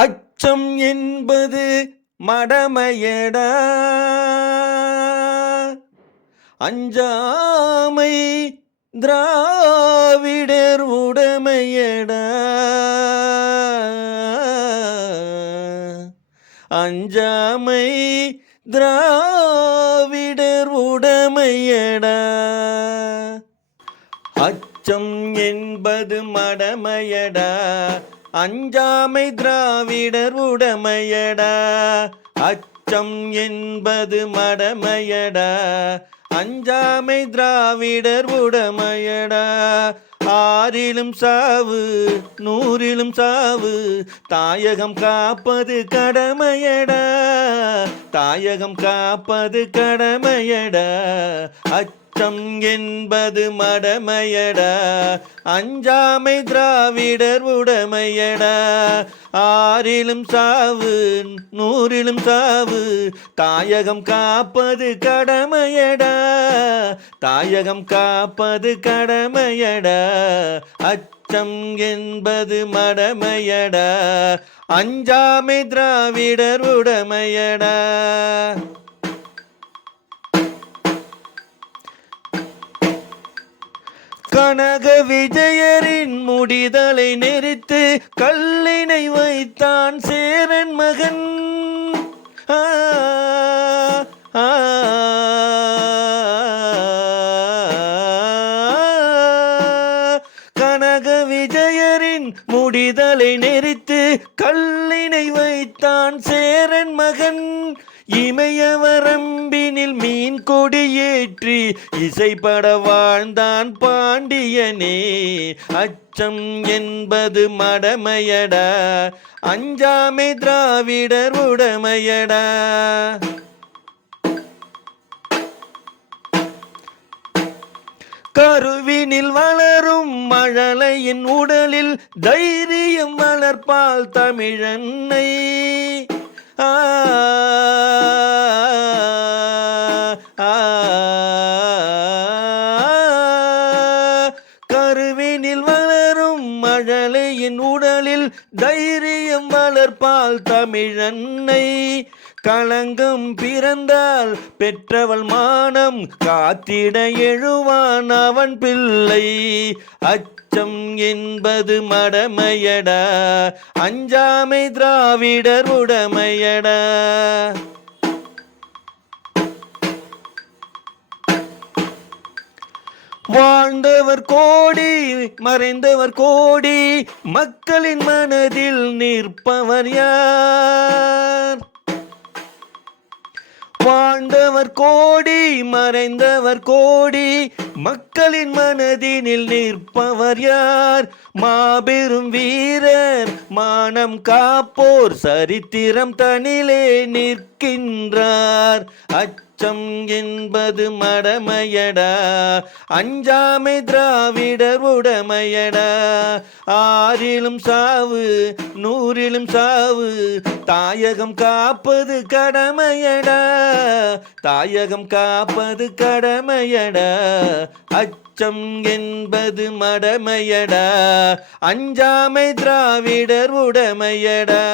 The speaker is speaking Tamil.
அச்சம் என்பது மடமையடா, அஞ்சாமை திராவிடர் உடமையடா, அஞ்சாமை திராவிடர் உடமையடா. அச்சம் என்பது மடமையடா, அஞ்சாமை திராவிடர் உடமையடா. அச்சம் என்பது மடமையடா, அஞ்சாமை திராவிடர் உடமையடா. ஆறிலும் சாவு நூறிலும் சாவு, தாயகம் காப்பது கடமையடா, தாயகம் காப்பது கடமையடா. அச்சம் என்பது மடமையடா, அஞ்சாமை திராவிடர் உடமையடா. ஆறிலும் சாவு நூறிலும் சாவு, தாயகம் காப்பது கடமையடா, தாயகம் காப்பது கடமையடா. அச்சம் என்பது மடமையடா, அஞ்சாமை திராவிடர் உடமையடா. கனக விஜயரின் முடிதலை நெரித்து கல்லினை வைத்தான் சேரன் மகன். கனக விஜயரின் முடிதலை நெரித்து கல்லினை வைத்தான் சேரன் மகன். இமயவரம்பினில் மீன் கொடியேற்றி இசைப்பட வாழ்ந்தான் பாண்டியனே. அச்சம் என்பது மடமையடா, அஞ்சாமை திராவிடர் உடமையடா. கருவினில் வளரும் மழலையின் உடலில் தைரியம் வளர்ப்பால் தமிழன்னை. கருவினில் வளரும் மழலையின் உடலில் தைரியம் வளர்ப்பால் தமிழன்னை. களங்கம் பிறந்தால் பெற்றவள் மானம் காத்திட எழுவான் அவன் பிள்ளை. அச்சம் என்பது மடமையடா, அஞ்சாமை திராவிடர் உடமையடா. வாழ்ந்தவர் கோடி மறைந்தவர் கோடி, மக்களின் மனதில் நிற்பவர் யார்? வாழ்ந்தவர் கோடி மறைந்தவர் கோடி, மக்களின் மனதினில் நிற்பவர் யார்? மாபெரும் வீரர் மானம் காப்போர் சரித்திரம் தனிலே நிற்கின்றார். அச்சம் என்பது மடமையடா, அஞ்சாமை திராவிடர் உடமையடா. ஆறிலும் சாவு நூறிலும் சாவு, தாயகம் காப்பது கடமையடா, தாயகம் காப்பது கடமையடா. அச்சம் என்பது மடமையடா, அஞ்சாமை திராவிடர் உடமையடா.